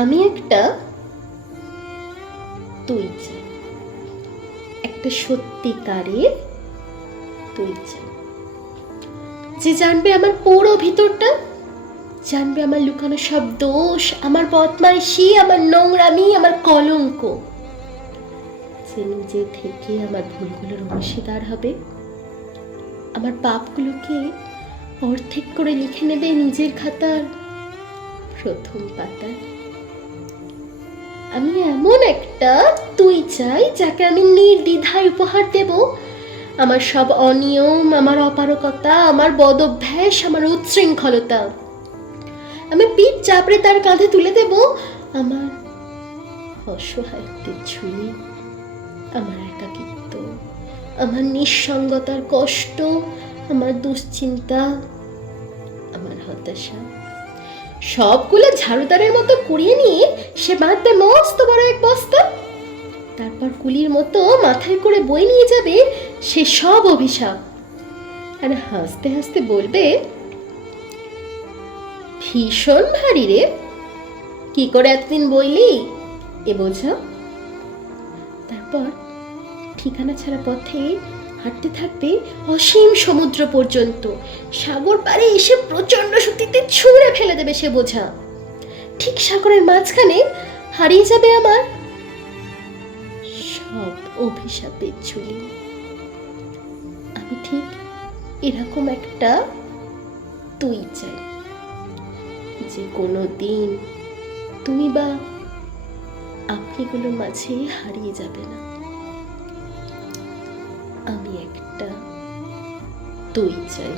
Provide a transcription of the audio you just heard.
আমি একটা তুই চাই, একটা সত্যিকারের তুই চাই, যে জানবে আমার পুরো ভিতরটা, জানবে আমার লুকানো সব দোষ, আমার বদমাইশি, আমার নোংরামি, আমার কলঙ্ক, যে নিজে থেকে আমার ভুলগুলোর অংশীদার হবে, আমার পাপগুলোকে অর্ধেক করে লিখে নেবে নিজের খাতার প্রথম পাতায়। আমি এমন একটা তুই চাই, যাকে আমি নির্দ্বিধায় উপহার দেব আমার সব অনিয়ম, আমার অপারকতা, আমার বদ অভ্যাস, আমার উচ্ছৃঙ্খলতা। আমি পিঠ চাপড়ে তার কাঁধে তুলে দেব আমার অসহায়ত্বের ঝুলি, আমার একাকিত্ব, আমার নিঃসঙ্গতার কষ্ট, আমার দুশ্চিন্তা, আমার হতাশা। সবগুলো ঝাড়ুদারের মতো কুড়িয়ে নিয়ে সে বাঁধবে মস্ত বড় এক বস্তা। তারপর কুলির মতো মাথায় করে বই নিয়ে যাবে সে সব অভিশাপ, আর হাসতে হাসতে বলবে, ভীষণ ভারী রে, কি করে এতদিন বইলি এ বোঝা। তারপর ঠিকানা ছাড়া পথে হাঁটতে থাকবে অসীম সমুদ্র পর্যন্ত, সাগর পাড়ে এসে প্রচন্ড শক্তিতে ছুঁড়ে ফেলে দেবে সে বোঝা। ঠিক সাগরের মাঝখানে হারিয়ে যাবে আমার সব অভিশাপের ঝুলি। আমি ঠিক এরকম একটা তুই চাই, যে কোনো দিন তুমি বা আপনিগুলোর মাঝে হারিয়ে যাবে না। আমি একটা তুই চাই।